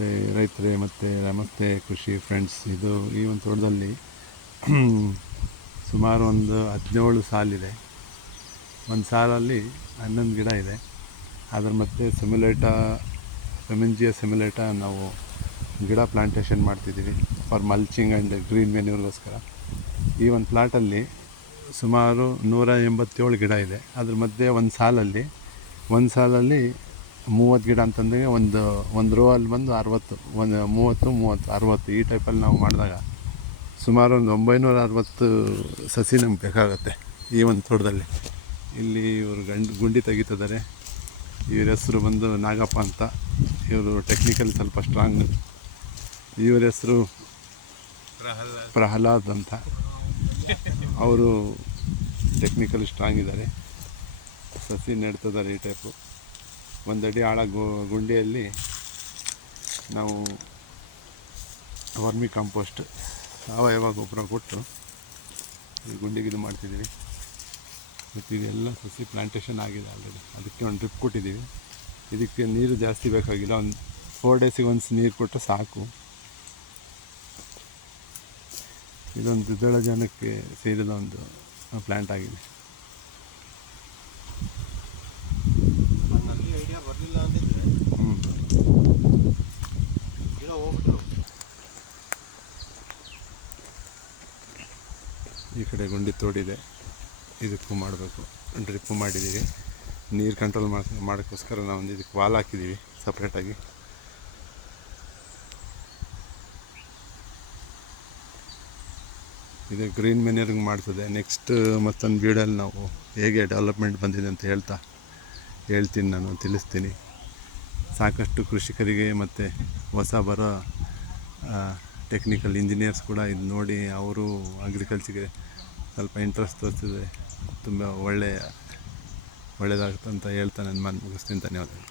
ನಮಸ್ತೆ ರೈತರೇ ಮತ್ತು ನಮಸ್ತೆ ಕೃಷಿ ಫ್ರೆಂಡ್ಸ್. ಇದು ಈ ಒಂದು ತೋಟದಲ್ಲಿ ಸುಮಾರು ಒಂದು 17 ಸಾಲಿದೆ. ಒಂದು ಸಾಲಲ್ಲಿ 11 ಗಿಡ ಇದೆ. ಅದರ ಮಧ್ಯೆ ಫೆಮಿಂಜಿಯಾ ಸಿಮ್ಯುಲೇಟಾ ನಾವು ಗಿಡ ಪ್ಲಾಂಟೇಷನ್ ಮಾಡ್ತಿದ್ದೀವಿ ಫಾರ್ ಮಲ್ಚಿಂಗ್ ಆ್ಯಂಡ್ ಗ್ರೀನ್ ಮೆನ್ಯೂರ್ಗೋಸ್ಕರ. ಈ ಒಂದು ಪ್ಲಾಟಲ್ಲಿ ಸುಮಾರು 187 ಗಿಡ ಇದೆ. ಅದ್ರ ಮಧ್ಯೆ ಒಂದು ಸಾಲಲ್ಲಿ 30 ಗಿಡ ಅಂತಂದರೆ ಒಂದು ರೋ ಅಲ್ಲಿ ಬಂದು 60, 30 60 ಈ ಟೈಪಲ್ಲಿ ನಾವು ಮಾಡಿದಾಗ ಸುಮಾರು ಒಂದು 960 ಸಸಿ ನಮ್ಗೆ ಬೇಕಾಗುತ್ತೆ ಈ ಒಂದು ತೋಟದಲ್ಲಿ. ಇಲ್ಲಿ ಇವರು ಗುಂಡಿ ತೆಗಿತಿದ್ದಾರೆ. ಇವ್ರ ಹೆಸರು ಬಂದು ನಾಗಪ್ಪ ಅಂತ. ಇವರು ಟೆಕ್ನಿಕಲ್ ಸ್ವಲ್ಪ ಸ್ಟ್ರಾಂಗ್. ಇವ್ರ ಹೆಸರು ಪ್ರಹ್ಲಾದ್ ಅಂತ. ಅವರು ಟೆಕ್ನಿಕಲ್ ಸ್ಟ್ರಾಂಗ್ ಇದ್ದಾರೆ. ಸಸಿ ನೆಡ್ತಿದ್ದಾರೆ ಈ ಟೈಪು. 1 ಅಡಿ ಆಳ ಗುಂಡಿಯಲ್ಲಿ ನಾವು ವರ್ಮಿ ಕಾಂಪೋಸ್ಟ್ ಸಾವಯವ ಗೊಬ್ಬರ ಕೊಟ್ಟು ಈ ಗುಂಡಿಗೆ ಇದು ಮಾಡ್ತಿದ್ದೀವಿ. ಮತ್ತು ಇದೆಲ್ಲ ಸಸಿ ಪ್ಲಾಂಟೇಷನ್ ಆಗಿದೆ ಆಲ್ರೆಡಿ. ಅದಕ್ಕೆ ಒಂದು ಡ್ರಿಪ್ ಕೊಟ್ಟಿದ್ದೀವಿ. ಇದಕ್ಕೆ ನೀರು ಜಾಸ್ತಿ ಬೇಕಾಗಿಲ್ಲ, ಒಂದು 4 ಡೇಸಿಗೆ ಒಂದ್ಸ ನೀರು ಕೊಟ್ಟರೆ ಸಾಕು. ಇದೊಂದು ದ್ವಿದಳ ಜನಕ್ಕೆ ಸೇರಿದ ಒಂದು ಪ್ಲ್ಯಾಂಟ್ ಆಗಿದೆ. ಈ ಕಡೆ ಗುಂಡಿ ತೋಡಿದೆ, ಇದಕ್ಕೂ ಮಾಡಬೇಕು. ಡ್ರಿಪ್ಪು ಮಾಡಿದ್ದೀವಿ. ನೀರು ಕಂಟ್ರೋಲ್ ಮಾಡೋಕ್ಕೋಸ್ಕರ ನಾವು ಇದಕ್ಕೆ ವಾಲ್ ಹಾಕಿದ್ದೀವಿ ಸಪ್ರೇಟಾಗಿ. ಇದು ಗ್ರೀನ್ ಮೆನ್ಯೂರಿಂಗ್ ಮಾಡ್ತದೆ. ನೆಕ್ಸ್ಟ್ ಮತ್ತೊಂದು ವೀಡಿಯೋಲ್ಲಿ ನಾವು ಹೇಗೆ ಡೆವಲಪ್ಮೆಂಟ್ ಬಂದಿದೆ ಅಂತ ಹೇಳ್ತೀನಿ, ನಾನು ತಿಳಿಸ್ತೀನಿ. ಸಾಕಷ್ಟು ಕೃಷಿಕರಿಗೆ ಮತ್ತು ಹೊಸ ಬರೋ ಟೆಕ್ನಿಕಲ್ ಇಂಜಿನಿಯರ್ಸ್ ಕೂಡ ಇದು ನೋಡಿ ಅವರು ಅಗ್ರಿಕಲ್ಚರ್ಗೆ ಸ್ವಲ್ಪ ಇಂಟ್ರೆಸ್ಟ್ ತೋರಿಸಿದ್ರೆ ತುಂಬ ಒಳ್ಳೆಯದಾಗುತ್ತೆ ಅಂತ ಹೇಳ್ತಾ ನನ್ನ ಮಾತು ಮುಗಿಸ್ತೀನಿ. ಧನ್ಯವಾದಗಳು.